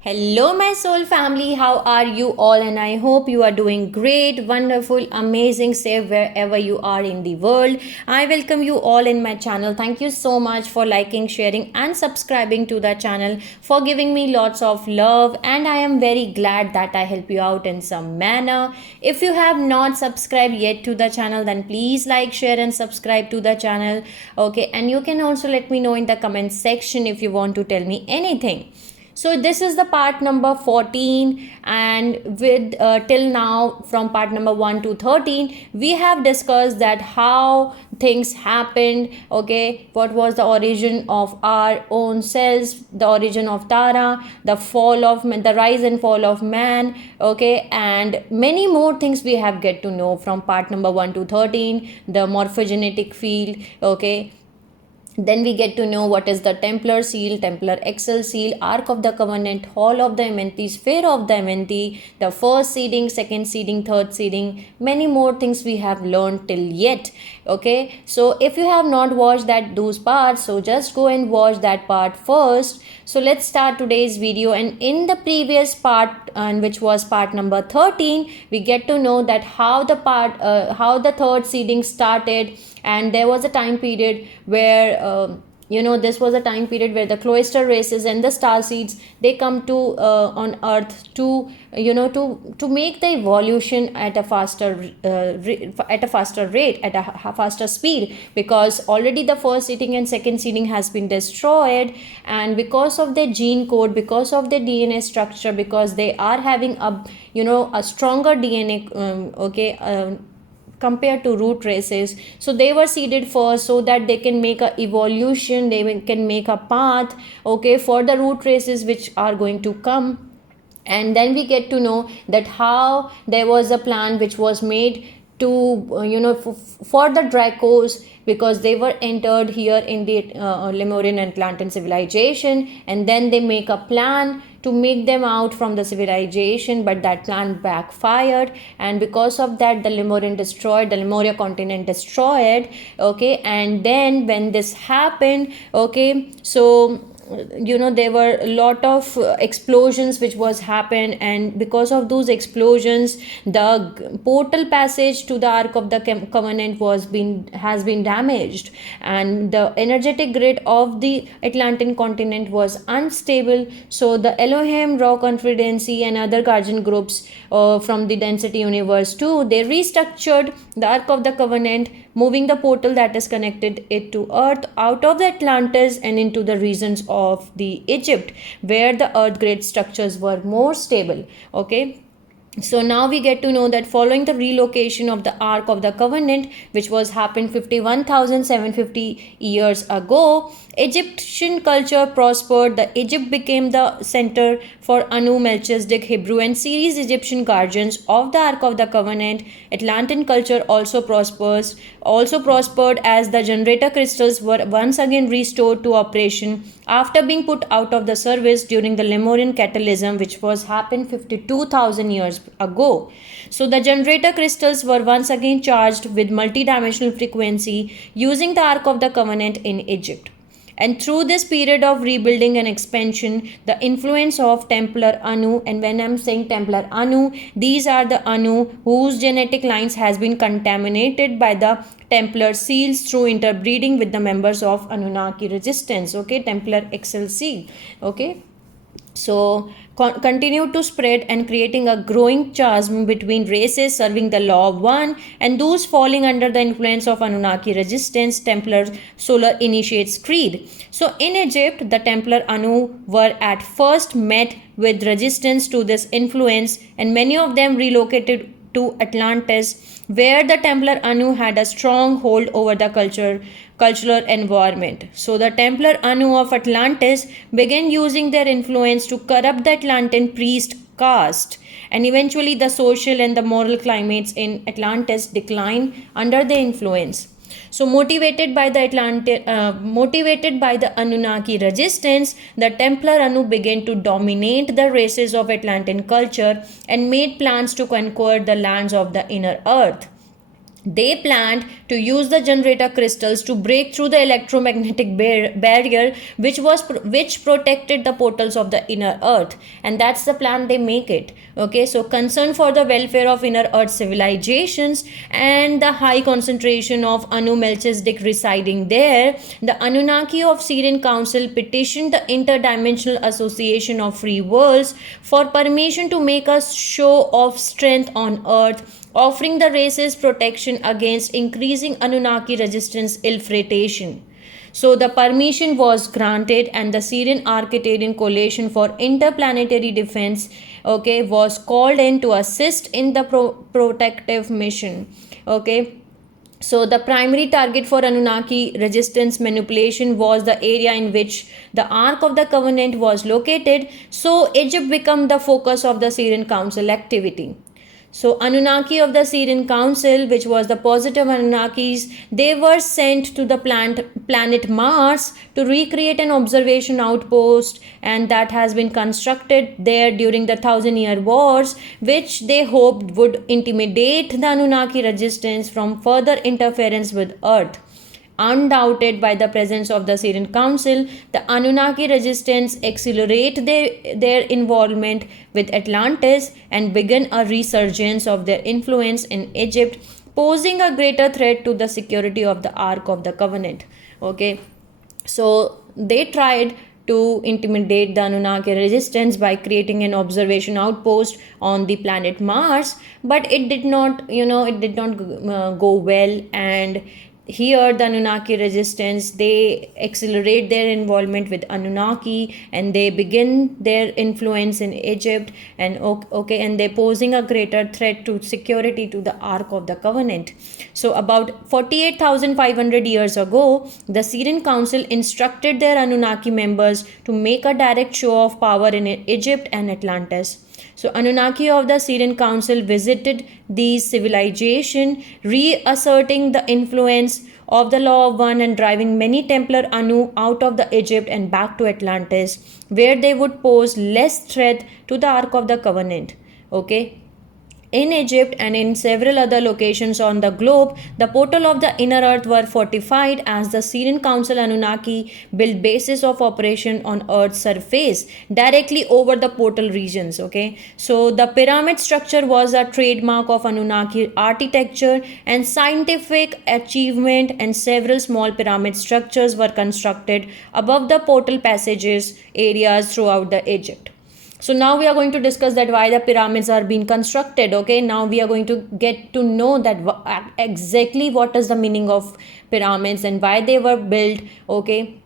Hello, my soul family. How are you all? And I hope you are doing great, wonderful, amazing, safe wherever you are in the world. I welcome you all in my channel. Thank you so much for liking, sharing, and subscribing to the channel, for giving me lots of love. And I am very glad that I help you out in some manner. If you have not subscribed yet to the channel, then please like, share, and subscribe to the channel. Okay, and you can also let me know in the comment section if you want to tell me anything. So this is the part number 14, and with till now from part number 1 to 13 we have discussed that how things happened. Okay, what was the origin of our own selves, the origin of Tara, the fall of man, the rise and fall of man. Okay, and many more things we have get to know from part number 1 to 13, the morphogenetic field. Okay, then we get to know what is the Templar seal, Templar Excel seal, Ark of the Covenant, Hall of the Amenti, Sphere of the Amenti, the first seeding, second seeding, third seeding. Many more things we have learned till yet. Okay, so if you have not watched those parts, so just go and watch that part first. So let's start today's video. And in the previous part, which was part number 13, we get to know that how the third seeding started, and there was a time period where this was a time period where the cloister races and the star seeds, they come to on earth to to make the evolution at a faster rate, at a faster speed, because already the first seeding and second seeding has been destroyed, and because of their gene code, because of their DNA structure, because they are having a stronger DNA, compared to root races, so they were seeded first so that they can make a evolution, they can make a path, okay, for the root races which are going to come. And then we get to know that how there was a plan which was made to for the Dracos, because they were entered here in the Lemurian and Atlantean civilization, and then they make a plan to make them out from the civilization, but that plan backfired, and because of that the Lemuria continent destroyed. Okay, and then when this happened, okay, so there were a lot of explosions which was happened, and because of those explosions the portal passage to the Ark of the Covenant has been damaged, and the energetic grid of the Atlantean continent was unstable. So the Elohim, Raw Confederacy, and other guardian groups from the density universe too, they restructured the Ark of the Covenant, moving the portal that is connected it to Earth out of the Atlantis and into the regions of the Egypt, where the Earth grid structures were more stable. Okay, so now we get to know that following the relocation of the Ark of the Covenant, which was happened 51,750 years ago, Egyptian culture prospered. The Egypt became the center for Anu, Melchizedek, Hebrew, and Ceres Egyptian guardians of the Ark of the Covenant. Atlantean culture also prospered as the generator crystals were once again restored to operation after being put out of the service during the Lemurian catalysm, which was happened 52,000 years ago. So the generator crystals were once again charged with multidimensional frequency using the Ark of the Covenant in Egypt. And through this period of rebuilding and expansion, the influence of Templar Anu, and when I'm saying Templar Anu, these are the Anu whose genetic lines has been contaminated by the Templar seals through interbreeding with the members of Anunnaki resistance. Okay, Templar XL seal. Okay, so continued to spread and creating a growing chasm between races serving the law of one and those falling under the influence of Anunnaki resistance, Templar Solar Initiates Creed. So in Egypt, the Templar Anu were at first met with resistance to this influence, and many of them relocated to Atlantis, where the Templar Anu had a strong hold over the cultural environment. So the Templar Anu of Atlantis began using their influence to corrupt the Atlantean priest caste, and eventually the social and the moral climates in Atlantis declined under their influence. So motivated by the Anunnaki resistance, the Templar Anu began to dominate the races of Atlantean culture and made plans to conquer the lands of the inner earth. They planned to use the generator crystals to break through the electromagnetic barrier which protected the portals of the inner earth, and that's the plan they make it. Okay, so concern for the welfare of inner earth civilizations and the high concentration of Anu Melchizedek residing there, the Anunnaki of Syrian Council petitioned the Interdimensional Association of Free Worlds for permission to make a show of strength on earth, offering the races protection against increasing Anunnaki resistance infiltration. So the permission was granted, and the Syrian Arcturian Coalition for Interplanetary Defense, okay, was called in to assist in the protective mission. Okay, so the primary target for Anunnaki resistance manipulation was the area in which the Ark of the Covenant was located. So Egypt became the focus of the Syrian Council activity. So Anunnaki of the Syrian Council, which was the positive Anunnakis, they were sent to the planet Mars to recreate an observation outpost, and that has been constructed there during the 1,000-year wars, which they hoped would intimidate the Anunnaki resistance from further interference with Earth. Undoubted by the presence of the Syrian Council, the Anunnaki resistance accelerate their involvement with Atlantis and began a resurgence of their influence in Egypt, posing a greater threat to the security of the Ark of the Covenant. Okay, so they tried to intimidate the Anunnaki resistance by creating an observation outpost on the planet Mars, but it did not go well. And here the Anunnaki resistance, they accelerate their involvement with Anunnaki, and they begin their influence in Egypt, and and they're posing a greater threat to security to the Ark of the Covenant. So about 48,500 years ago, the Syrian Council instructed their Anunnaki members to make a direct show of power in Egypt and Atlantis. So Anunnaki of the Syrian Council visited these civilizations, reasserting the influence of the law of one and driving many Templar Anu out of the Egypt and back to Atlantis, where they would pose less threat to the Ark of the Covenant. Okay. In Egypt and in several other locations on the globe, the portal of the inner earth were fortified as the Syrian Council Anunnaki built bases of operation on Earth's surface directly over the portal regions. Okay, so the pyramid structure was a trademark of Anunnaki architecture and scientific achievement, and several small pyramid structures were constructed above the portal passages areas throughout the Egypt. So now we are going to discuss that why the pyramids are being constructed. Okay, now we are going to get to know that exactly what is the meaning of pyramids and why they were built. Okay,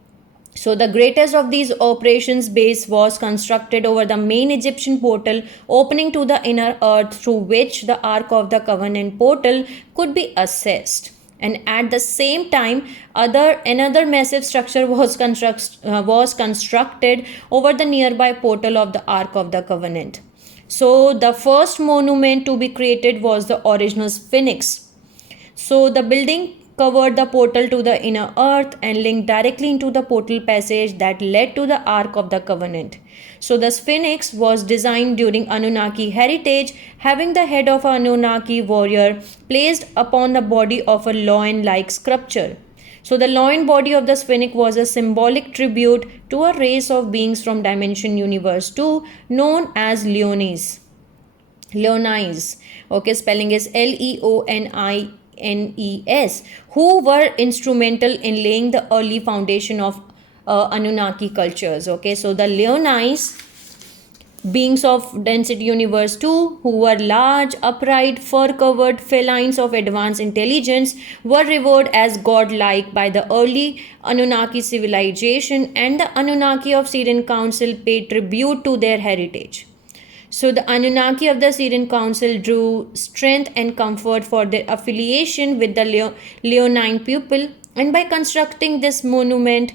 so the greatest of these operations base was constructed over the main Egyptian portal opening to the inner earth, through which the Ark of the Covenant portal could be accessed. And at the same time, another massive structure was constructed over the nearby portal of the Ark of the Covenant. So the first monument to be created was the original Sphinx. So the building covered the portal to the inner earth and linked directly into the portal passage that led to the Ark of the Covenant. So the Sphinx was designed during Anunnaki heritage, having the head of an Anunnaki warrior placed upon the body of a lion-like sculpture. So the lion body of the Sphinx was a symbolic tribute to a race of beings from Dimension Universe 2 known as Leonis. Okay, spelling is Leonis, who were instrumental in laying the early foundation of Anunnaki cultures. Okay, so the Leonis, beings of Density Universe 2, who were large, upright, fur-covered felines of advanced intelligence, were revered as godlike by the early Anunnaki civilization, and the Anunnaki of Syrian Council paid tribute to their heritage. So the Anunnaki of the Syrian Council drew strength and comfort for their affiliation with the Leonine people, and by constructing this monument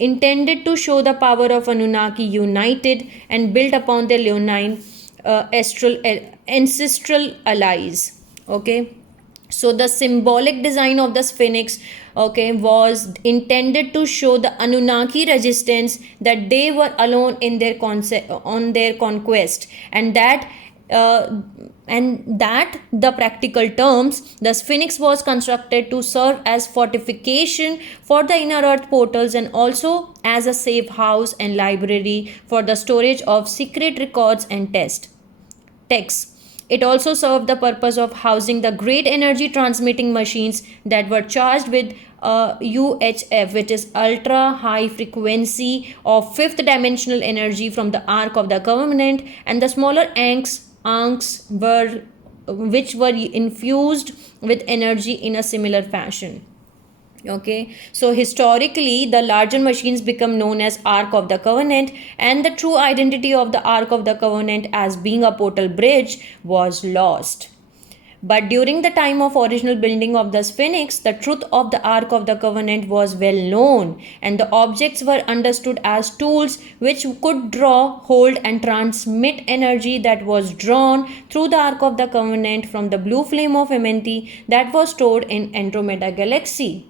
intended to show the power of Anunnaki united and built upon their Leonine ancestral allies. Okay, so the symbolic design of the Sphinx, okay, was intended to show the Anunnaki resistance that they were alone in their conquest, and that uh, and that the practical terms, the Sphinx was constructed to serve as fortification for the inner earth portals and also as a safe house and library for the storage of secret records and texts. It also served the purpose of housing the great energy transmitting machines that were charged with UHF, which is ultra high frequency of fifth dimensional energy from the Ark of the Covenant, and the smaller Ankhs were which were infused with energy in a similar fashion. Okay, so historically the larger machines become known as Ark of the Covenant, and the true identity of the Ark of the Covenant as being a portal bridge was lost. But during the time of original building of the Sphinx, the truth of the Ark of the Covenant was well known, and the objects were understood as tools which could draw, hold, and transmit energy that was drawn through the Ark of the Covenant from the blue flame of Amenti that was stored in Andromeda galaxy.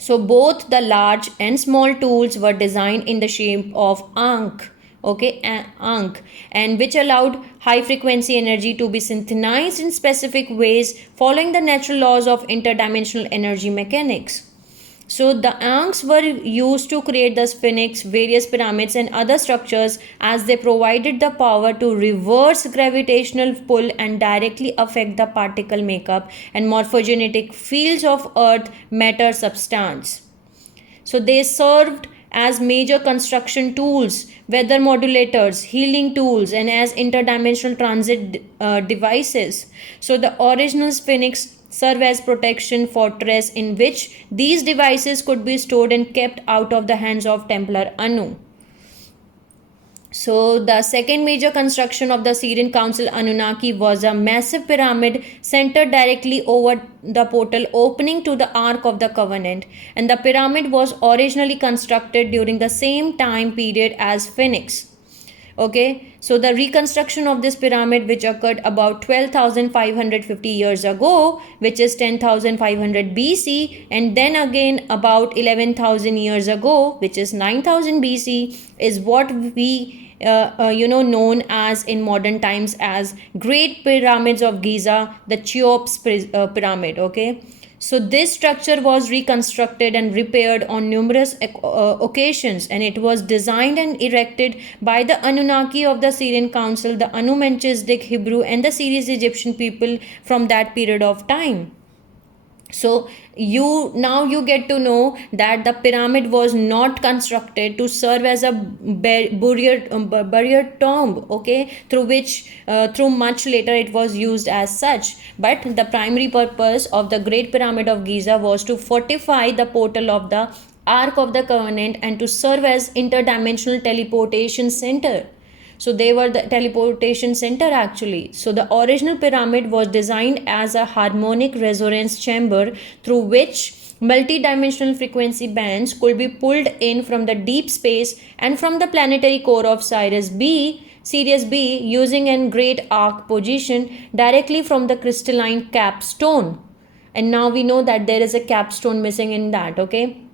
So both the large and small tools were designed in the shape of Ankh, Ankh, and which allowed high frequency energy to be synchronized in specific ways following the natural laws of interdimensional energy mechanics. So the Ankhs were used to create the Sphinx, various pyramids and other structures, as they provided the power to reverse gravitational pull and directly affect the particle makeup and morphogenetic fields of earth matter substance. So they served as major construction tools, weather modulators, healing tools, and as interdimensional transit devices. So the original Sphinx serve as protection fortress in which these devices could be stored and kept out of the hands of Templar Anu. So the second major construction of the Syrian Council Anunnaki was a massive pyramid centered directly over the portal opening to the Ark of the Covenant, and the pyramid was originally constructed during the same time period as Sphinx. Okay, so the reconstruction of this pyramid, which occurred about 12,550 years ago, which is 10,500 BC, and then again about 11,000 years ago, which is 9,000 BC, is what we known as in modern times as Great Pyramids of Giza, the Cheops pyramid. Okay. So this structure was reconstructed and repaired on numerous occasions, and it was designed and erected by the Anunnaki of the Syrian Council, the Anu Melchizedek Hebrew, and the Syrian Egyptian people from that period of time. So you get to know that the pyramid was not constructed to serve as a burial tomb, okay, through much later it was used as such, but the primary purpose of the Great Pyramid of Giza was to fortify the portal of the Ark of the Covenant and to serve as interdimensional teleportation center. So they were the teleportation center actually. So the original pyramid was designed as a harmonic resonance chamber through which multi-dimensional frequency bands could be pulled in from the deep space and from the planetary core of Sirius B using a great arc position directly from the crystalline capstone. And now we know that there is a capstone missing in that, okay?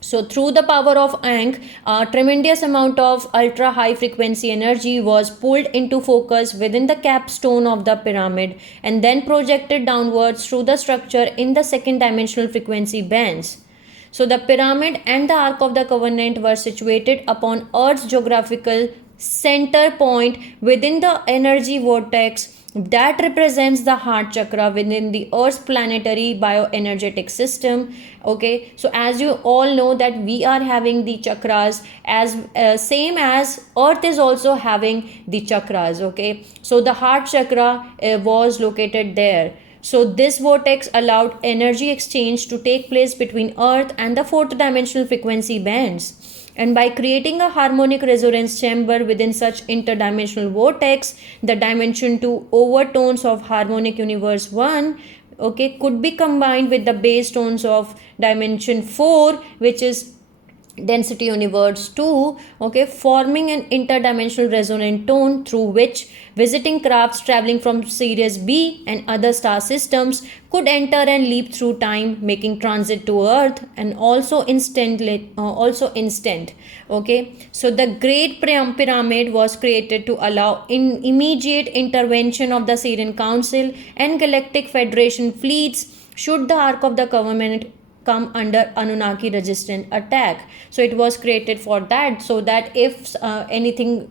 So through the power of Ankh, a tremendous amount of ultra high frequency energy was pulled into focus within the capstone of the pyramid and then projected downwards through the structure in the second dimensional frequency bands. So the pyramid and the Ark of the Covenant were situated upon Earth's geographical center point within the energy vortex that represents the heart chakra within the Earth's planetary bioenergetic system. Okay, so as you all know that we are having the chakras as same as Earth is also having the chakras. Okay, so the heart chakra was located there. So this vortex allowed energy exchange to take place between Earth and the fourth dimensional frequency bands. And by creating a harmonic resonance chamber within such interdimensional vortex, the dimension 2 overtones of harmonic universe 1, okay, could be combined with the base tones of dimension 4, which is density universe 2, okay, forming an interdimensional resonant tone through which visiting crafts traveling from Sirius B and other star systems could enter and leap through time, making transit to Earth and also instant. Okay, so the Great Pyramid was created to allow immediate intervention of the Sirian Council and Galactic Federation fleets should the Ark of the Covenant come under Anunnaki resistant attack. So it was created for that, so that if anything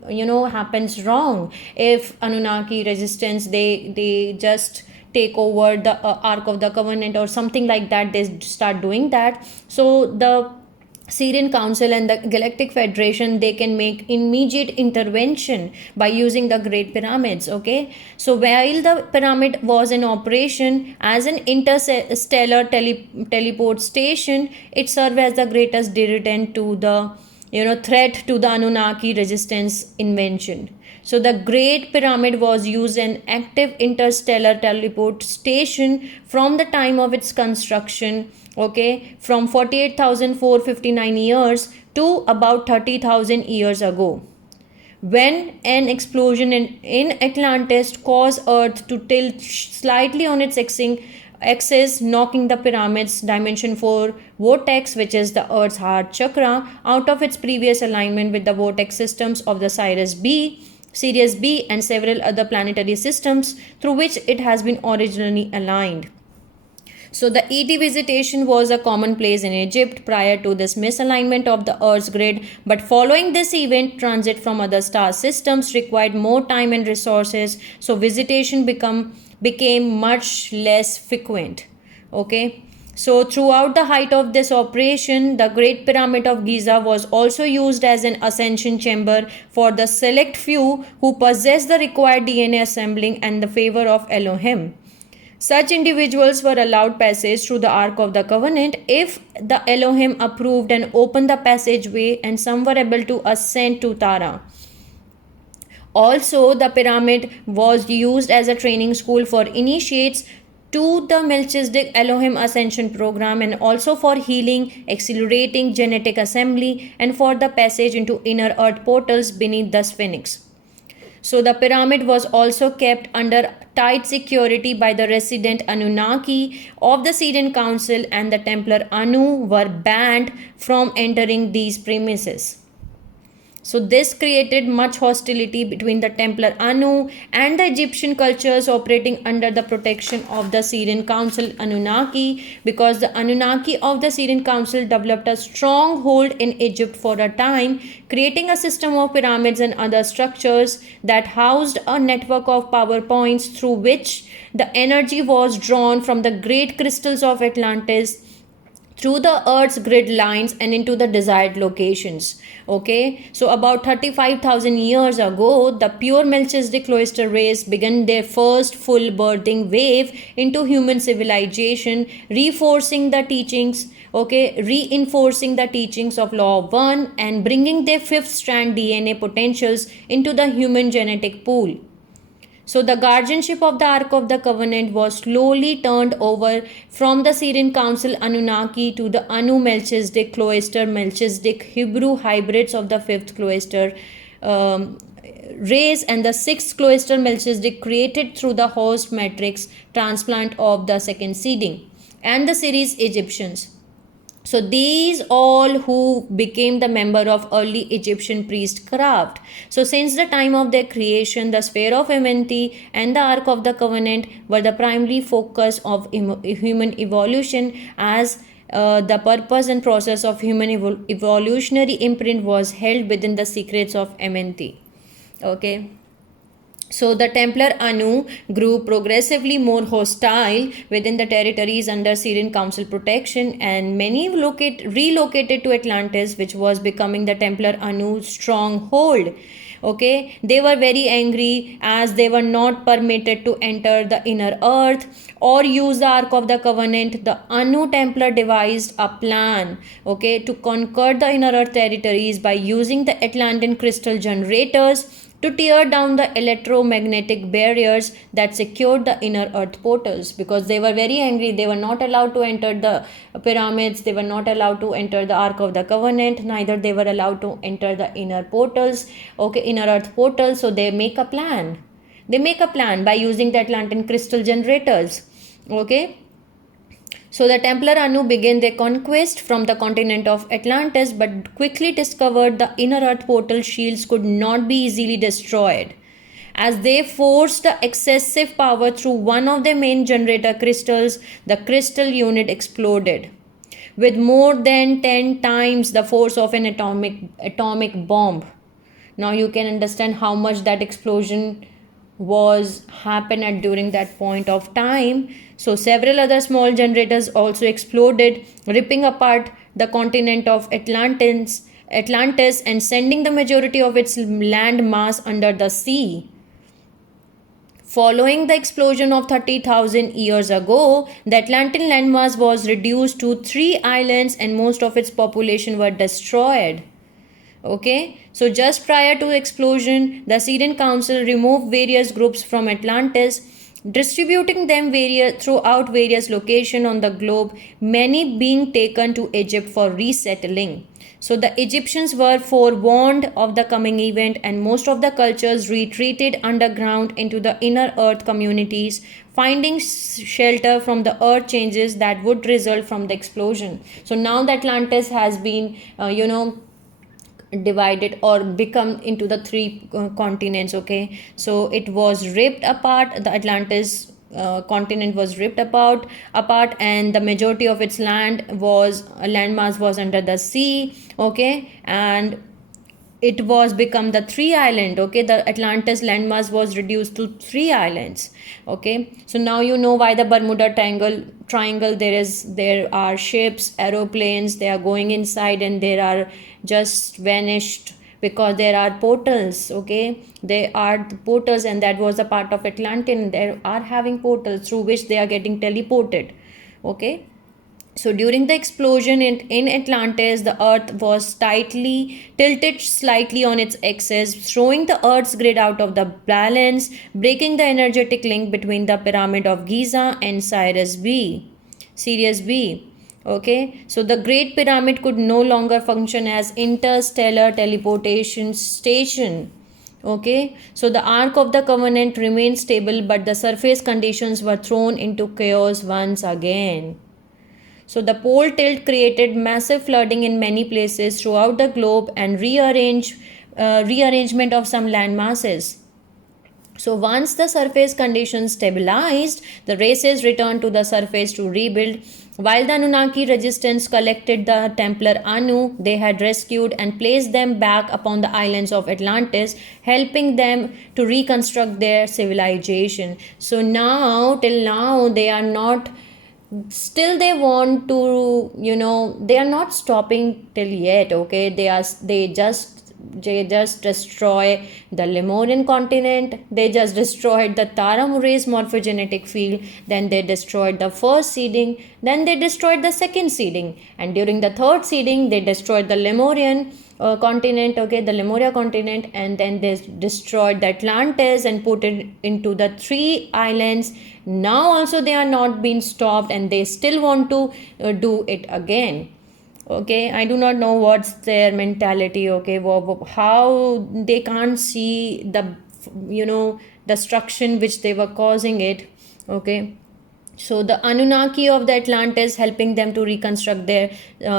happens wrong, if Anunnaki resistance they just take over the Ark of the Covenant or something like that, they start doing that. So the Syrian Council and the Galactic Federation, they can make immediate intervention by using the Great Pyramids. Okay, so while the pyramid was in operation as an interstellar teleport station, it served as the greatest deterrent to the threat to the Anunnaki resistance invention. So the Great Pyramid was used an active interstellar teleport station from the time of its construction, okay, from 48,459 years to about 30,000 years ago, when an explosion in Atlantis caused Earth to tilt slightly on its axis, knocking the pyramid's dimension 4 vortex, which is the Earth's heart chakra, out of its previous alignment with the vortex systems of the Sirius B and several other planetary systems through which it has been originally aligned. So the ET visitation was a commonplace in Egypt prior to this misalignment of the Earth's grid, but following this event, transit from other star systems required more time and resources, so visitation became much less frequent. Okay, so throughout the height of this operation, the Great Pyramid of Giza was also used as an Ascension Chamber for the select few who possess the required DNA assembling and the favor of Elohim. Such individuals were allowed passage through the Ark of the Covenant if the Elohim approved and opened the passageway, and some were able to ascend to Tara. Also, the pyramid was used as a training school for initiates to the Melchizedek Elohim Ascension program, and also for healing, accelerating genetic assembly, and for the passage into inner earth portals beneath the Sphinx. So the pyramid was also kept under tight security by the resident Anunnaki of the Syrian Council, and the Templar Anu were banned from entering these premises. So this created much hostility between the Templar Anu and the Egyptian cultures operating under the protection of the Syrian Council Anunnaki, because the Anunnaki of the Syrian Council developed a strong hold in Egypt for a time, creating a system of pyramids and other structures that housed a network of power points through which the energy was drawn from the great crystals of Atlantis through the Earth's grid lines and into the desired locations. Okay, so about 35,000 years ago, the pure Melchizedek cloister race began their first full birthing wave into human civilization, reinforcing the teachings of Law of One and bringing their fifth strand DNA potentials into the human genetic pool. So the guardianship of the Ark of the Covenant was slowly turned over from the Syrian Council Anunnaki to the Anu Melchizedek cloister Melchizedek Hebrew hybrids of the fifth cloister race and the sixth cloister Melchizedek created through the host matrix transplant of the second seeding and the series Egyptians. So these all who became the member of early Egyptian priestcraft. So since the time of their creation, the sphere of Amenti and the Ark of the Covenant were the primary focus of human evolution, as the purpose and process of human evolutionary imprint was held within the secrets of Amenti. Okay. So the Templar Anu grew progressively more hostile within the territories under Syrian Council protection, and many relocated to Atlantis, which was becoming the Templar Anu stronghold. Okay, they were very angry as they were not permitted to enter the inner earth or use the Ark of the Covenant. The Anu Templar devised a plan, okay, to conquer the inner earth territories by using the Atlantean crystal generators to tear down the electromagnetic barriers that secured the inner earth portals, because they were very angry. They were not allowed to enter the pyramids, they were not allowed to enter the Ark of the Covenant, neither they were allowed to enter the inner portals, okay, inner earth portals. So they make a plan. They make a plan by using the Atlantean crystal generators. Okay. So the Templar Anu began their conquest from the continent of Atlantis, but quickly discovered the inner earth portal shields could not be easily destroyed. As they forced the excessive power through one of their main generator crystals, the crystal unit exploded with more than 10 times the force of an atomic bomb. Now you can understand how much that explosion was happened at during that point of time. So several other small generators also exploded, ripping apart the continent of Atlantis and sending the majority of its land mass under the sea. Following the explosion of 30,000 years ago, the Atlantean landmass was reduced to 3 islands and most of its population were destroyed. Okay, so just prior to the explosion, the Assyrian Council removed various groups from Atlantis, distributing them throughout various locations on the globe, many being taken to Egypt for resettling. So the Egyptians were forewarned of the coming event, and most of the cultures retreated underground into the inner earth communities, finding shelter from the earth changes that would result from the explosion. So now the Atlantis has been, divided or become into the 3 continents. Okay, so it was ripped apart. The Atlantis continent was ripped apart, and the majority of its landmass was under the sea. Okay, and it was become the 3 island. Okay, the Atlantis landmass was reduced to 3 islands. Okay, so now you know why the Bermuda Triangle there are ships, aeroplanes, they are going inside and there are just vanished, because there are portals. Okay, they are the portals, and that was a part of Atlantean. They are having portals through which they are getting teleported. Okay, so during the explosion in Atlantis, the earth was tilted slightly on its axis, throwing the earth's grid out of the balance, breaking the energetic link between the pyramid of Giza and Sirius B. Okay, so the Great Pyramid could no longer function as interstellar teleportation station. Okay, so the Ark of the Covenant remained stable, but the surface conditions were thrown into chaos once again. So the pole tilt created massive flooding in many places throughout the globe and rearrangement of some land masses. So once the surface conditions stabilized, the races returned to the surface to rebuild. While the Anunnaki resistance collected the Templar Anu, they had rescued and placed them back upon the islands of Atlantis, helping them to reconstruct their civilization. So till now, they are not, still they want to, they are not stopping till yet. Okay, they just destroy the Lemurian continent. They just destroyed the Tara Murray's morphogenetic field. Then they destroyed the first seeding. Then they destroyed the second seeding. And during the third seeding, they destroyed the Lemurian continent. Okay, the Lemuria continent. And then they destroyed the Atlantis and put it into the 3 islands. Now also they are not being stopped, and they still want to do it again. Okay, I do not know what's their mentality. Okay, how they can't see the destruction which they were causing it. Okay, so the Anunnaki of the Atlantis helping them to reconstruct their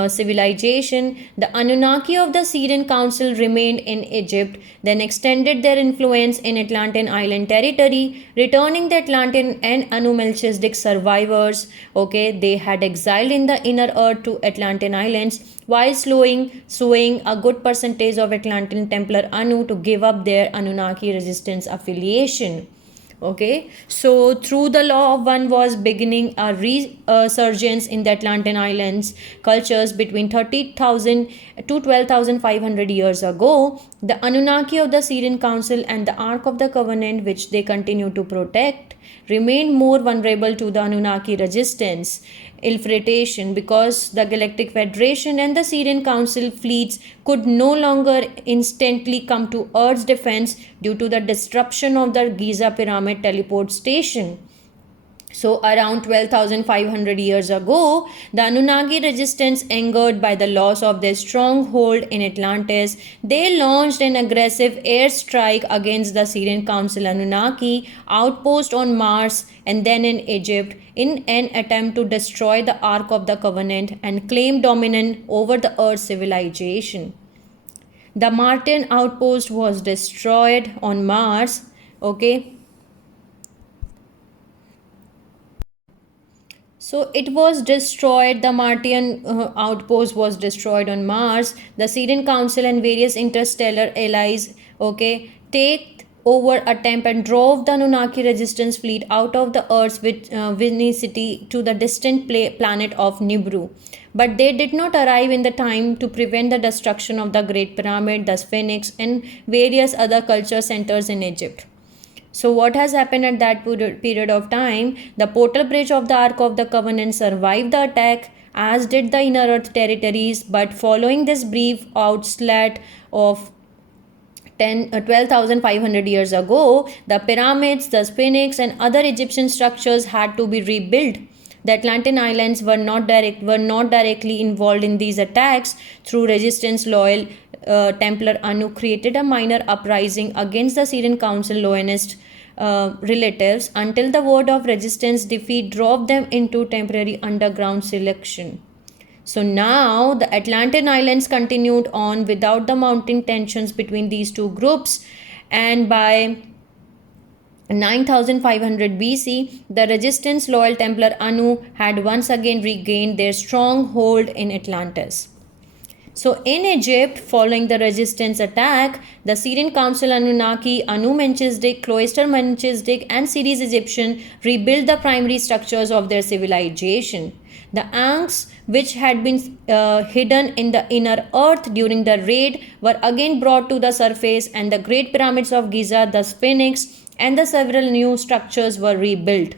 civilization. The Anunnaki of the Syrian Council remained in Egypt, then extended their influence in Atlantean island territory, returning the Atlantean and Anu Melchizedek survivors. Okay, they had exiled in the inner earth to Atlantean islands, while swaying a good percentage of Atlantean Templar Anu to give up their Anunnaki resistance affiliation. Okay, so through the law of one was beginning a resurgence in the Atlantean Islands cultures between 30,000 to 12,500 years ago. The Anunnaki of the Syrian Council and the Ark of the Covenant, which they continue to protect, remained more vulnerable to the Anunnaki resistance. infiltration, because the Galactic Federation and the Syrian Council fleets could no longer instantly come to Earth's defense due to the disruption of the Giza Pyramid teleport station. So, around 12,500 years ago, the Anunnaki resistance, angered by the loss of their stronghold in Atlantis, they launched an aggressive airstrike against the Syrian Council Anunnaki outpost on Mars and then in Egypt in an attempt to destroy the Ark of the Covenant and claim dominance over the Earth's civilization. The Martian outpost was destroyed on Mars. Okay. So it was destroyed. The Martian outpost was destroyed on Mars. The Syrian Council and various interstellar allies, okay, take over attempt and drove the Anunnaki resistance fleet out of the Earth's vicinity to the distant planet of Nibiru. But they did not arrive in the time to prevent the destruction of the Great Pyramid, the Sphinx, and various other culture centers in Egypt. So what has happened at that period of time? The portal bridge of the Ark of the Covenant survived the attack, as did the inner earth territories, but following this brief onslaught of 12,500 years ago, the pyramids, the Sphinx, and other Egyptian structures had to be rebuilt. The Atlantean islands were not directly involved in these attacks. Through resistance, loyal Templar Anu created a minor uprising against the Syrian Council loyalist relatives until the word of resistance defeat drove them into temporary underground selection. So now the Atlantean islands continued on without the mounting tensions between these two groups, and by 9500 BC, the resistance loyal Templar Anu had once again regained their stronghold in Atlantis. So in Egypt, following the resistance attack, the Syrian Council Anunnaki, Anu Melchizedek, Cloister Melchizedek, and Ceres Egyptian rebuilt the primary structures of their civilization. The Ankhs, which had been hidden in the inner earth during the raid, were again brought to the surface, and the great pyramids of Giza, the Sphinx, and the several new structures were rebuilt.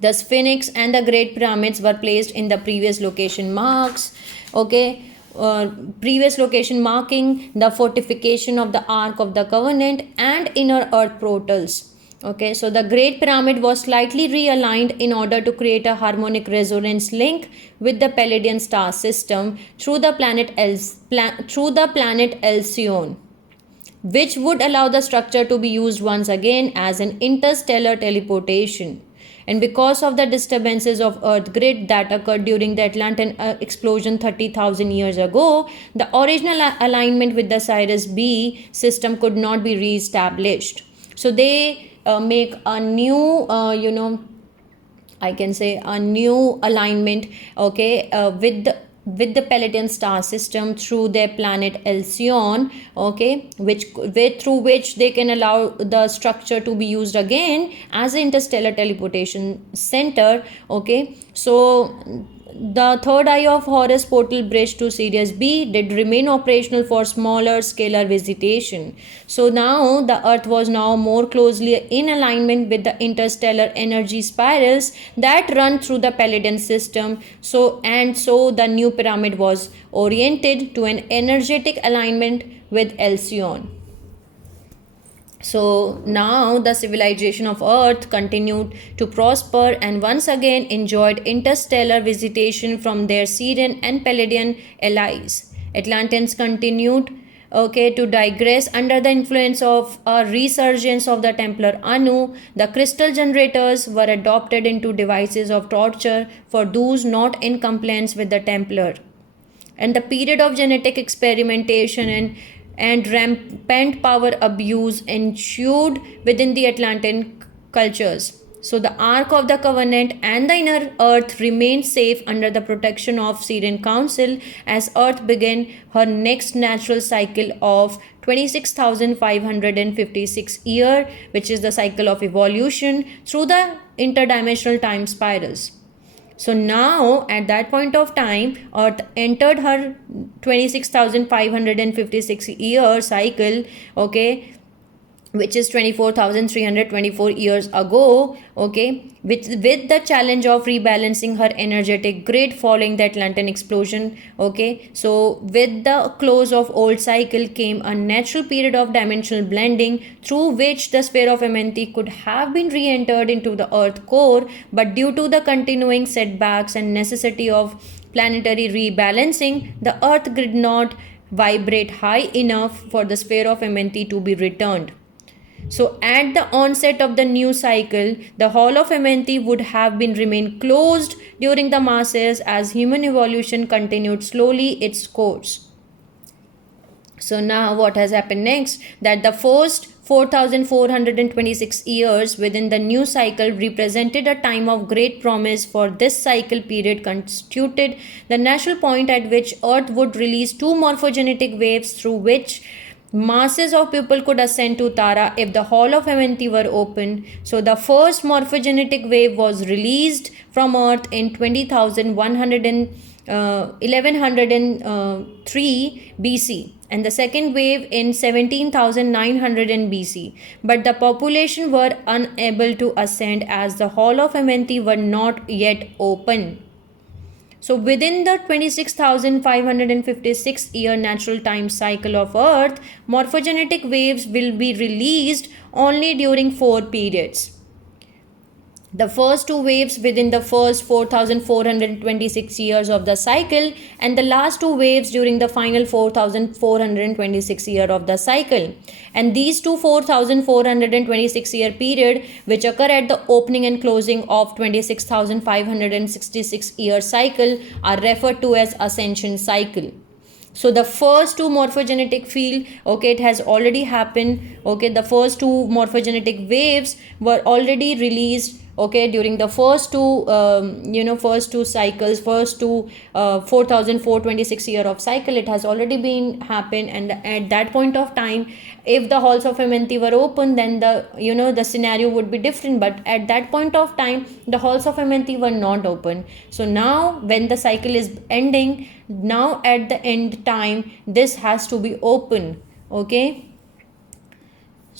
The Sphinx and the Great Pyramids were placed in the previous location marks. Okay. Previous location marking the fortification of the Ark of the Covenant and inner earth portals. Okay, so the Great Pyramid was slightly realigned in order to create a harmonic resonance link with the Palladian star system through the planet Alcyone, which would allow the structure to be used once again as an interstellar teleportation. And because of the disturbances of Earth grid that occurred during the Atlantean explosion 30,000 years ago, the original alignment with the Sirius B system could not be re-established. So they make a new, I can say a new alignment, okay, with the Palladian star system through their planet Alcyone, okay, through which they can allow the structure to be used again as an interstellar teleportation center. Okay, so the third eye of Horus portal bridge to Sirius B did remain operational for smaller scalar visitation. So now the Earth was now more closely in alignment with the interstellar energy spirals that run through the Palladian system. So the new pyramid was oriented to an energetic alignment with Alcyone. So now the civilization of Earth continued to prosper and once again enjoyed interstellar visitation from their Syrian and Palladian allies. Atlanteans continued, okay, to digress under the influence of a resurgence of the Templar Anu. The crystal generators were adopted into devices of torture for those not in compliance with the Templar. And the period of genetic experimentation and rampant power abuse ensued within the Atlantean cultures. So the Ark of the Covenant and the inner earth remained safe under the protection of Syrian Council as Earth began her next natural cycle of 26,556 years, which is the cycle of evolution through the interdimensional time spirals. So now at that point of time, Earth entered her 26,556 year cycle, okay, which is 24,324 years ago, okay, with the challenge of rebalancing her energetic grid following the Atlantean explosion, okay. So with the close of old cycle came a natural period of dimensional blending through which the sphere of Amenthi could have been re-entered into the earth core, but due to the continuing setbacks and necessity of planetary rebalancing, the earth did not vibrate high enough for the sphere of Amenthi to be returned. So at the onset of the new cycle, the Hall of Amenthi would have been remained closed during the masses as human evolution continued slowly its course. So now what has happened next? That the first 4,426 years within the new cycle represented a time of great promise, for this cycle period constituted the natural point at which Earth would release two morphogenetic waves through which masses of people could ascend to Tara if the Hall of Amenthi were open. So the first morphogenetic wave was released from Earth in 1103 BC, and the second wave in 17,900 BC. But the population were unable to ascend as the Hall of Amenthi were not yet open. So within the 26,556 year natural time cycle of Earth, morphogenetic waves will be released only during 4 periods. The first 2 waves within the first 4,426 years of the cycle, and the last 2 waves during the final 4,426 year of the cycle. And these two 4,426 year period, which occur at the opening and closing of 26,566 year cycle, are referred to as Ascension Cycle. So the first 2 morphogenetic field, okay, it has already happened, okay, the first 2 morphogenetic waves were already released, okay, during the first two cycles, first 4,426 year of cycle. It has already been happened, and at that point of time, if the halls of Amenthi were open, then the scenario would be different. But at that point of time, the halls of Amenthi were not open. So now when the cycle is ending, now at the end time, this has to be open, okay.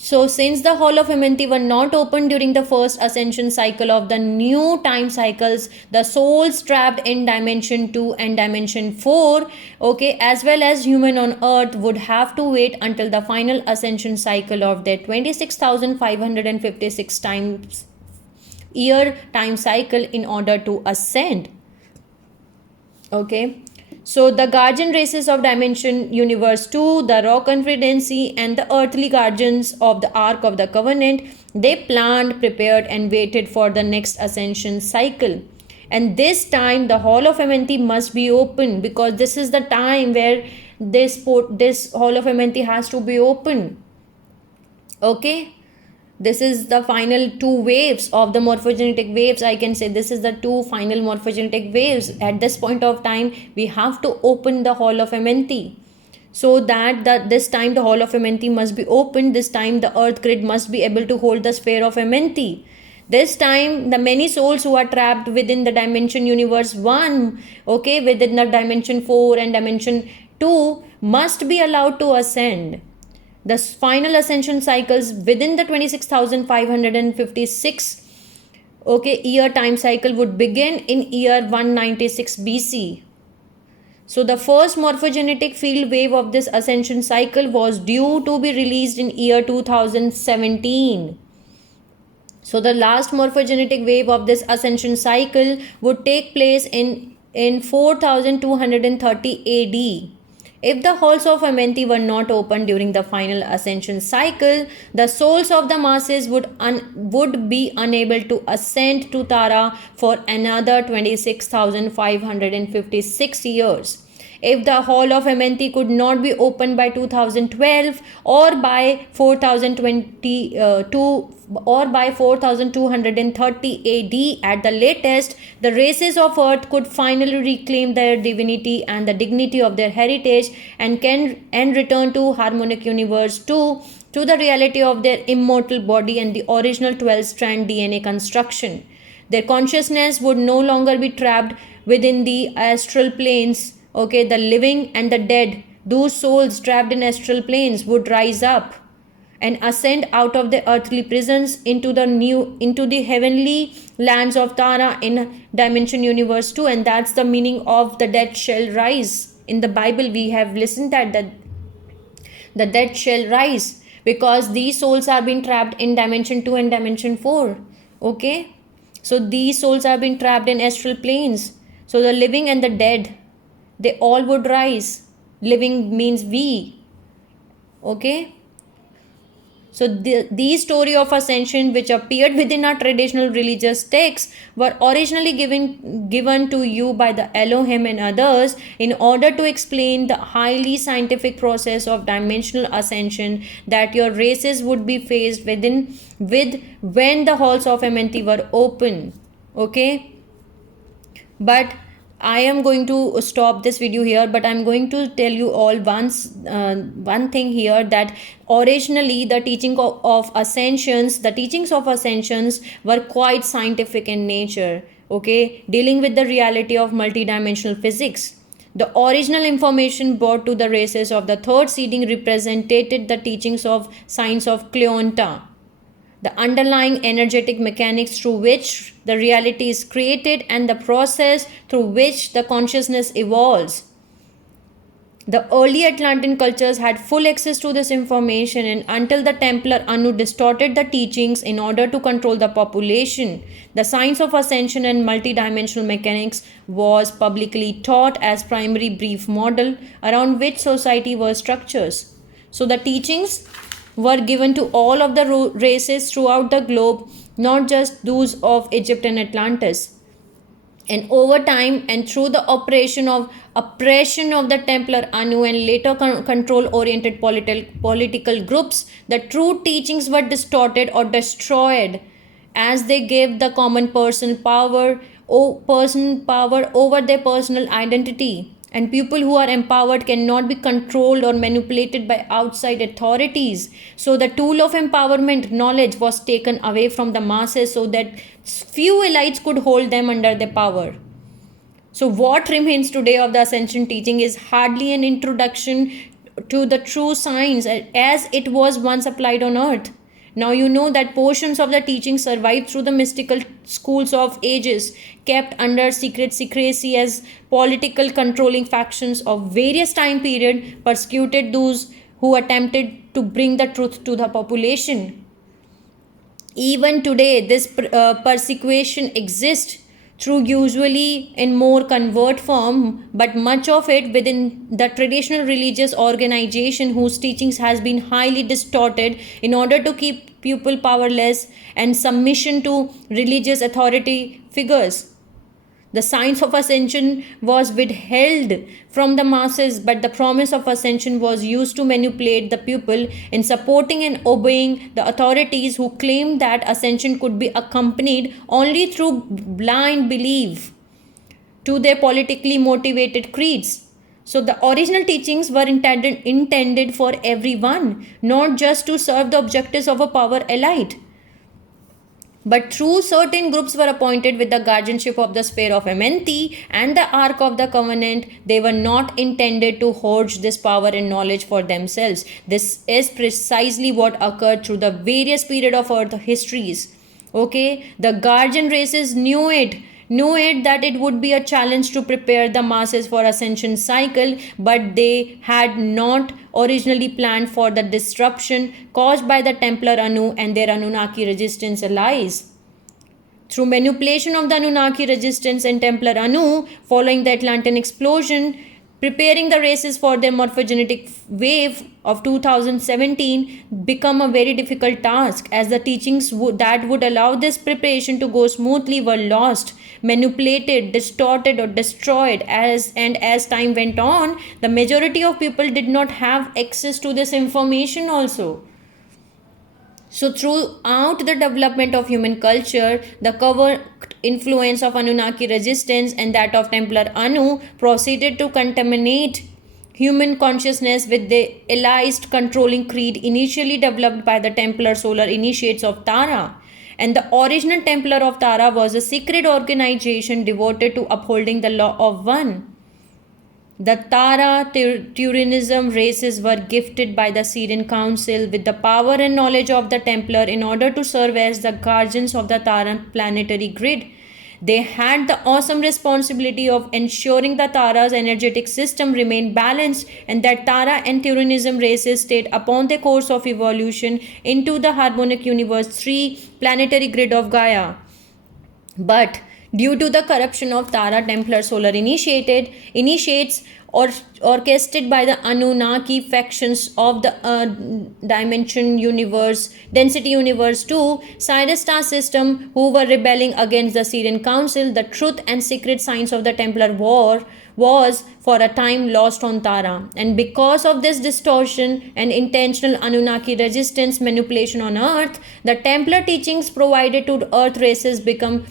So since the Hall of Amenthi were not open during the first ascension cycle of the new time cycles, the souls trapped in dimension 2 and dimension 4, okay, as well as human on earth, would have to wait until the final ascension cycle of their 26,556 times year time cycle in order to ascend, okay. So the guardian races of Dimension Universe 2, the Raw Confederacy, and the earthly guardians of the Ark of the Covenant, they planned, prepared, and waited for the next ascension cycle. And this time the Hall of Amenthi must be open, because this is the time where this Hall of Amenthi has to be open, okay. This is the final 2 waves of the morphogenetic waves. I can say this is the 2 final morphogenetic waves. At this point of time, we have to open the Hall of Amenthi. So that this time the Hall of Amenthi must be open. This time the earth grid must be able to hold the sphere of Amenthi. This time the many souls who are trapped within the dimension universe 1, okay, within the dimension 4 and dimension 2, must be allowed to ascend. The final ascension cycles within the 26,556 year time cycle would begin in year 196 BC. So the first morphogenetic field wave of this ascension cycle was due to be released in year 2017. So the last morphogenetic wave of this ascension cycle would take place in 4230 AD. If the halls of Amenthi were not opened during the final ascension cycle, the souls of the masses would be unable to ascend to Tara for another 26,556 years. If the Hall of Amenthi could not be opened by 2012 or by 4022 or by 4230 AD at the latest, the races of earth could finally reclaim their divinity and the dignity of their heritage and return to harmonic universe 2, to the reality of their immortal body and the original 12-strand DNA construction. Their consciousness would no longer be trapped within the astral planes. The living and the dead, those souls trapped in astral planes, would rise up and ascend out of the earthly prisons into the heavenly lands of Tara in dimension universe 2. And that's the meaning of the dead shall rise. In the Bible we have listened that the dead shall rise, because these souls are being trapped in dimension 2 and dimension 4. Okay, so these souls are being trapped in astral planes. So the living and the dead, they all would rise. Living means we. Okay, so these story of ascension, which appeared within our traditional religious texts, were originally given to you by the Elohim and others in order to explain the highly scientific process of dimensional ascension that your races would be faced with when the halls of MNT were open. Okay, but I am going to stop this video here, but I'm going to tell you all one thing here, that originally the teachings of ascensions were quite scientific in nature. Okay, dealing with the reality of multidimensional physics. The original information brought to the races of the third seeding represented the teachings of science of Cleonta, the underlying energetic mechanics through which the reality is created and the process through which the consciousness evolves. The early Atlantean cultures had full access to this information, and until the Templar Anu distorted the teachings in order to control the population, the science of ascension and multidimensional mechanics was publicly taught as primary brief model around which society was structures. So the teachings were given to all of the races throughout the globe, not just those of Egypt and Atlantis. And over time, and through the oppression of the Templar Anu and later control-oriented political groups, the true teachings were distorted or destroyed, as they gave the common person power over their personal identity. And people who are empowered cannot be controlled or manipulated by outside authorities. So the tool of empowerment, knowledge, was taken away from the masses so that few elites could hold them under their power. So what remains today of the Ascension teaching is hardly an introduction to the true science as it was once applied on earth. Now you know that portions of the teaching survived through the mystical schools of ages, kept under secrecy as political controlling factions of various time period persecuted those who attempted to bring the truth to the population. Even today, this persecution exists through usually in more covert form, but much of it within the traditional religious organization whose teachings has been highly distorted in order to keep people powerless and submission to religious authority figures. The science of ascension was withheld from the masses, but the promise of ascension was used to manipulate the people in supporting and obeying the authorities who claimed that ascension could be accompanied only through blind belief to their politically motivated creeds. So the original teachings were intended for everyone, not just to serve the objectives of a power elite. But through certain groups were appointed with the guardianship of the sphere of MNT and the Ark of the Covenant, they were not intended to hoard this power and knowledge for themselves. This is precisely what occurred through the various periods of Earth histories. Okay, the guardian races knew it that it would be a challenge to prepare the masses for Ascension Cycle, but they had not originally planned for the disruption caused by the Templar Anu and their Anunnaki resistance allies. Through manipulation of the Anunnaki resistance and Templar Anu following the Atlantean explosion, preparing the races for their morphogenetic wave of 2017 become a very difficult task, as the teachings that would allow this preparation to go smoothly were lost, manipulated, distorted or destroyed as time went on. The majority of people did not have access to this information also. So throughout the development of human culture, the covert influence of Anunnaki resistance and that of Templar Anu proceeded to contaminate human consciousness with the elitist controlling creed initially developed by the Templar solar initiates of Tara. And the original Templar of Tara was a secret organization devoted to upholding the law of one. The Tara-Turianism races were gifted by the Syrian Council with the power and knowledge of the Templar in order to serve as the guardians of the Taran planetary grid. They had the awesome responsibility of ensuring the Tara's energetic system remained balanced and that Tara and Turianism races stayed upon the course of evolution into the harmonic universe 3 planetary grid of Gaia. But due to the corruption of Tara, Templar solar initiates or orchestrated by the Anunnaki factions of the density universe 2 Sirius star system, who were rebelling against the Syrian Council, the truth and secret signs of the Templar war was for a time lost on Tara. And because of this distortion and intentional Anunnaki resistance manipulation on Earth, the Templar teachings provided to Earth races become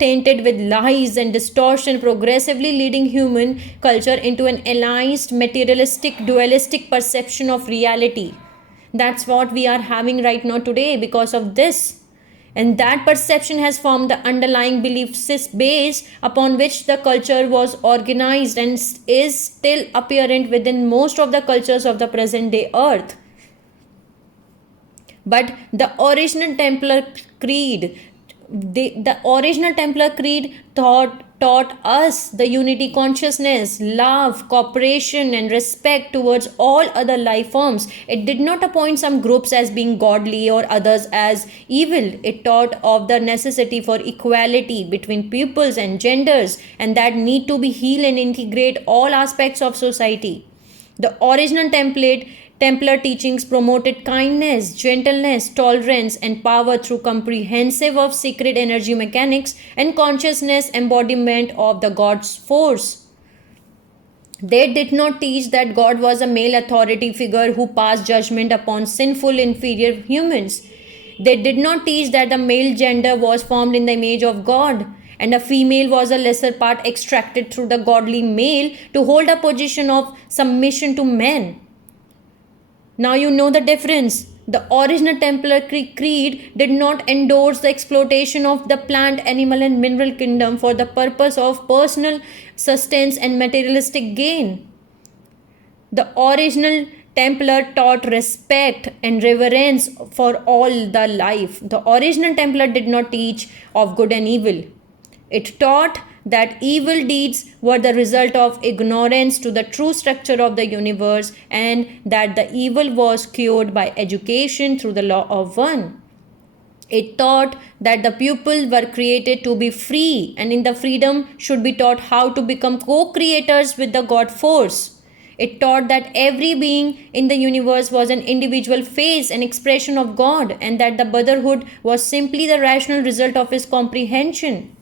tainted with lies and distortion, progressively leading human culture into an aliened, materialistic, dualistic perception of reality. That's what we are having right now today because of this. And that perception has formed the underlying belief base upon which the culture was organized and is still apparent within most of the cultures of the present day Earth. But the original Templar Creed taught us the unity consciousness, love, cooperation and respect towards all other life forms. It did not appoint some groups as being godly or others as evil. It taught of the necessity for equality between peoples and genders and that need to be heal and integrate all aspects of society. The original Templar teachings promoted kindness, gentleness, tolerance, and power through comprehensive of sacred energy mechanics and consciousness embodiment of the God's force. They did not teach that God was a male authority figure who passed judgment upon sinful inferior humans. They did not teach that the male gender was formed in the image of God and a female was a lesser part extracted through the godly male to hold a position of submission to men. Now you know the difference. The original Templar Creed did not endorse the exploitation of the plant, animal and mineral kingdom for the purpose of personal sustenance and materialistic gain. The original Templar taught respect and reverence for all the life. The original Templar did not teach of good and evil. It taught that evil deeds were the result of ignorance to the true structure of the universe and that the evil was cured by education through the law of one. It taught that the people were created to be free and in the freedom should be taught how to become co-creators with the God force. It taught that every being in the universe was an individual face and expression of God and that the brotherhood was simply the rational result of his comprehension.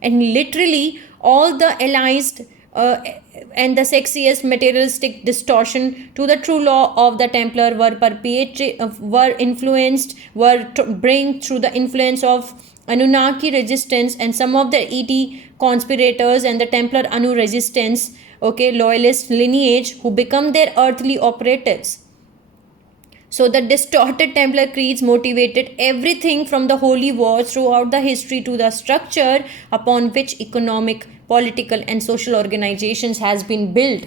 And literally all the allied and the sexiest materialistic distortion to the true law of the Templar were influenced, bring through the influence of Anunnaki resistance and some of the ET conspirators and the Templar Anu resistance, loyalist lineage who become their earthly operatives. So the distorted Templar creeds motivated everything from the holy wars throughout the history to the structure upon which economic, political and social organizations has been built.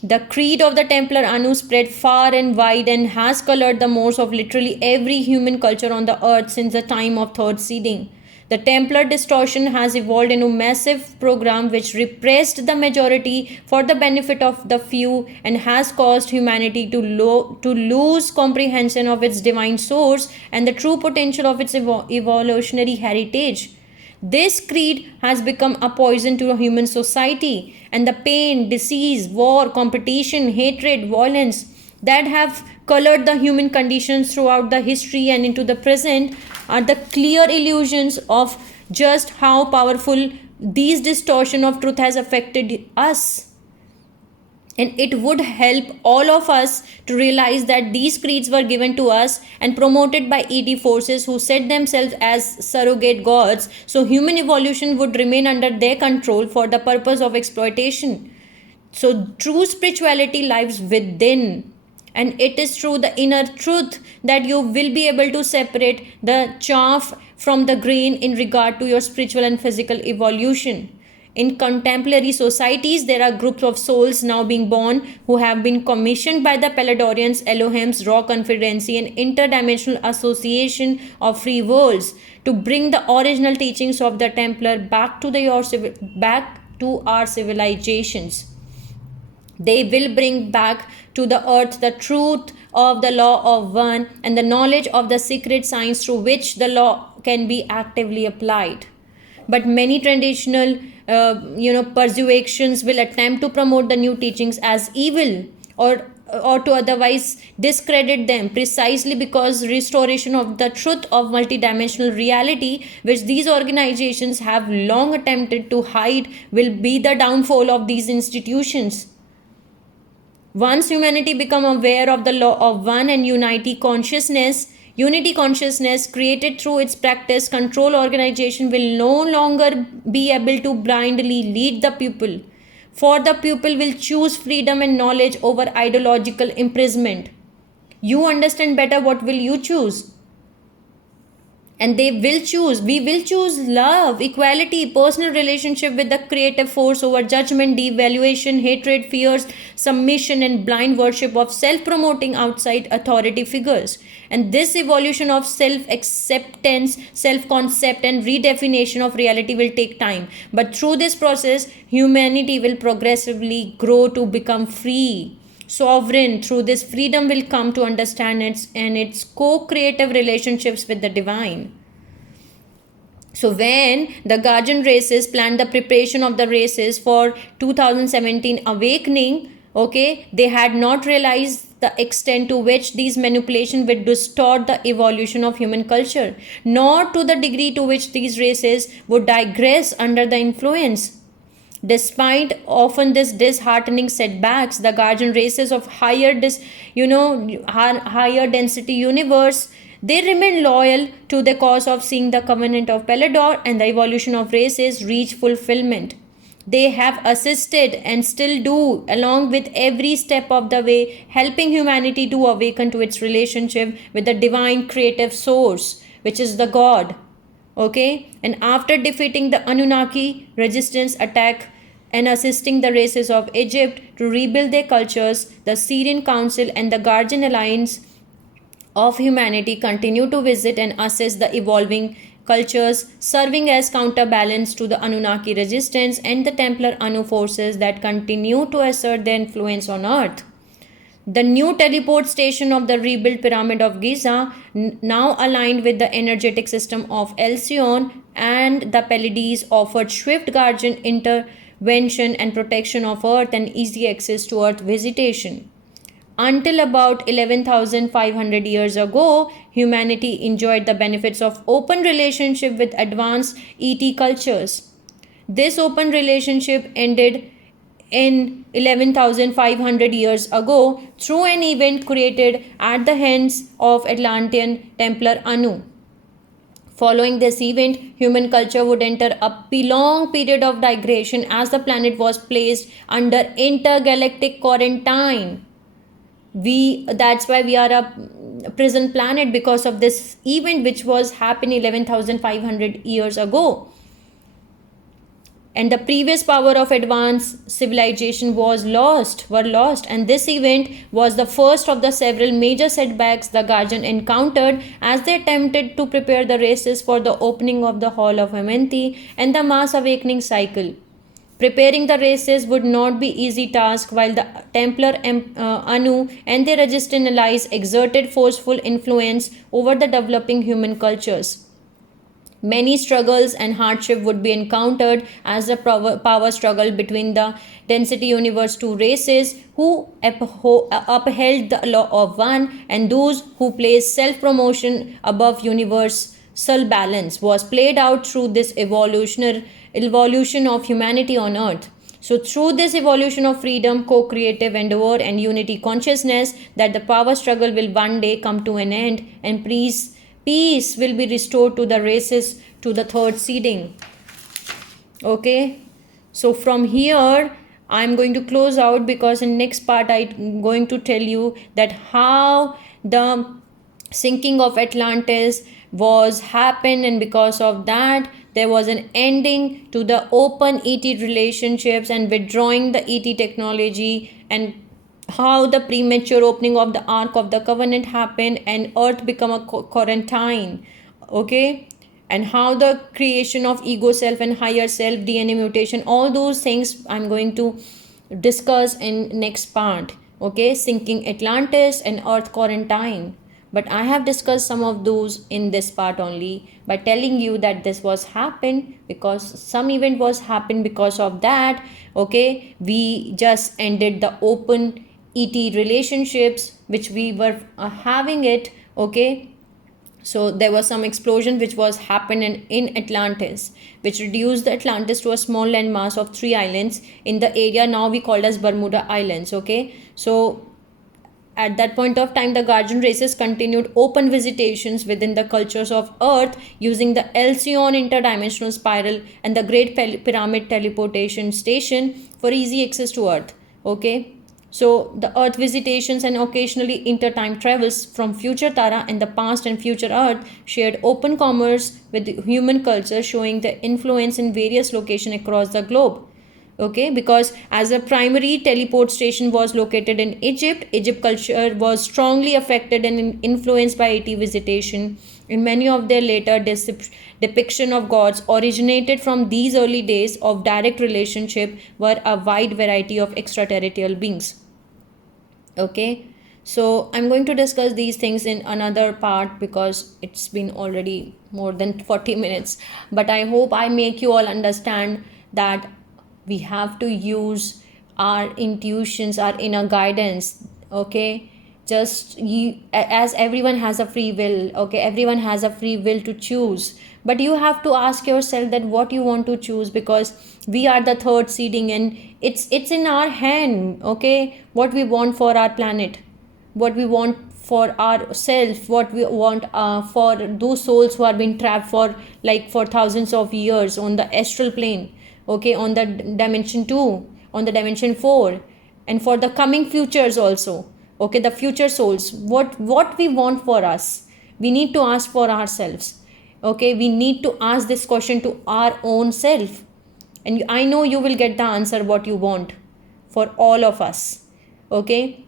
The creed of the Templar Anu spread far and wide and has colored the mores of literally every human culture on the earth since the time of third seeding. The Templar distortion has evolved into a massive program which repressed the majority for the benefit of the few and has caused humanity to lose comprehension of its divine source and the true potential of its evolutionary heritage. This creed has become a poison to a human society and the pain, disease, war, competition, hatred, violence that have colored the human conditions throughout the history and into the present are the clear illusions of just how powerful these distortion of truth has affected us. And it would help all of us to realize that these creeds were given to us and promoted by ET forces who set themselves as surrogate gods, so human evolution would remain under their control for the purpose of exploitation. So true spirituality lies within. And it is through the inner truth that you will be able to separate the chaff from the grain in regard to your spiritual and physical evolution. In contemporary societies, there are groups of souls now being born who have been commissioned by the Peladorians, Elohim's Raw Confederacy, and Interdimensional Association of Free Worlds to bring the original teachings of the Templar back to our civilizations. They will bring back to the earth the truth of the law of one and the knowledge of the secret science through which the law can be actively applied. But many traditional persuasions will attempt to promote the new teachings as evil, or to otherwise discredit them, precisely because restoration of the truth of multidimensional reality, which these organizations have long attempted to hide, will be the downfall of these institutions. Once humanity become aware of the law of one and unity consciousness created through its practice, control organization will no longer be able to blindly lead the pupil. For the pupil will choose freedom and knowledge over ideological imprisonment. You understand better what will you choose. And we will choose love, equality, personal relationship with the creative force over judgment, devaluation, hatred, fears, submission, and blind worship of self-promoting outside authority figures. And this evolution of self-acceptance, self-concept, and redefinition of reality will take time. But through this process, humanity will progressively grow to become free, sovereign. Through this freedom will come to understand its co-creative relationships with the divine. So when the guardian races planned the preparation of the races for 2017 awakening, they had not realized the extent to which these manipulations would distort the evolution of human culture, nor to the degree to which these races would digress under the influence. Despite often this disheartening setbacks, the guardian races of higher density universe, they remain loyal to the cause of seeing the covenant of Pelador and the evolution of races reach fulfillment. They have assisted and still do, along with every step of the way, helping humanity to awaken to its relationship with the divine creative source, which is the God. And after defeating the Anunnaki resistance attack and assisting the races of Egypt to rebuild their cultures, the Syrian Council and the Guardian Alliance of Humanity continue to visit and assess the evolving cultures, serving as counterbalance to the Anunnaki resistance and the Templar Anu forces that continue to assert their influence on Earth. The new teleport station of the rebuilt Pyramid of Giza, now aligned with the energetic system of Alcyone and the Pleiades, offered swift guardian intervention and protection of Earth and easy access to Earth visitation. Until about 11,500 years ago, humanity enjoyed the benefits of open relationship with advanced ET cultures. This open relationship ended in 11,500 years ago through an event created at the hands of Atlantean Templar Anu. Following this event, human culture would enter a long period of digression as the planet was placed under intergalactic quarantine. That's why we are a prison planet, because of this event which was happening 11,500 years ago. And the previous power of advanced civilization were lost, and this event was the first of the several major setbacks the Guardian encountered as they attempted to prepare the races for the opening of the Hall of Amenthi and the mass awakening cycle. Preparing the races would not be easy task, while the Templar Anu and their resistant allies exerted forceful influence over the developing human cultures. Many struggles and hardship would be encountered as the power struggle between the density universe two races who upheld the law of one and those who placed self-promotion above universal balance was played out through this evolution of humanity on Earth. So through this evolution of freedom, co-creative endeavor and unity consciousness, that the power struggle will one day come to an end and peace will be restored to the races to the third seeding. So from here I'm going to close out, because in next part I'm going to tell you that how the sinking of Atlantis was happened, and because of that there was an ending to the open ET relationships and withdrawing the ET technology, and how the premature opening of the Ark of the Covenant happened and Earth become a quarantine. Okay, and how the creation of ego self and higher self, DNA mutation, all those things I'm going to discuss in next part. Okay, sinking Atlantis and Earth quarantine, but I have discussed some of those in this part only by telling you that this was happened because some event was happened. Because of that, okay, we just ended the open ET relationships which we were having it. Okay, so there was some explosion which was happened in Atlantis, which reduced the Atlantis to a small landmass of 3 islands in the area now we called as Bermuda Islands. Okay, so at that point of time, the guardian races continued open visitations within the cultures of Earth using the Alcyon interdimensional spiral and the Great Pyramid teleportation station for easy access to Earth. Okay, so the Earth visitations and occasionally intertime travels from future Tara and the past and future Earth shared open commerce with human culture, showing the influence in various locations across the globe. Okay, because as a primary teleport station was located in Egypt culture was strongly affected and influenced by ET visitation. In many of their later depiction of gods originated from these early days of direct relationship were a wide variety of extraterrestrial beings. Okay, so I'm going to discuss these things in another part because it's been already more than 40 minutes, but I hope I make you all understand that we have to use our intuitions, our inner guidance. Okay, just you, as everyone has a free will. Okay, everyone has a free will to choose, but you have to ask yourself that what you want to choose, because we are the third seeding and it's in our hand. Okay, what we want for our planet, what we want for ourselves, what we want for those souls who are being trapped for for thousands of years on the astral plane. Okay, on the dimension 2, on the dimension 4, and for the coming futures also. Okay, the future souls, what we want for us, we need to ask for ourselves. Okay, we need to ask this question to our own self, and I know you will get the answer what you want for all of us. Okay,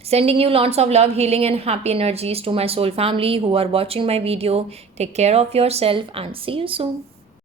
sending you lots of love, healing and happy energies to my soul family who are watching my video. Take care of yourself and see you soon.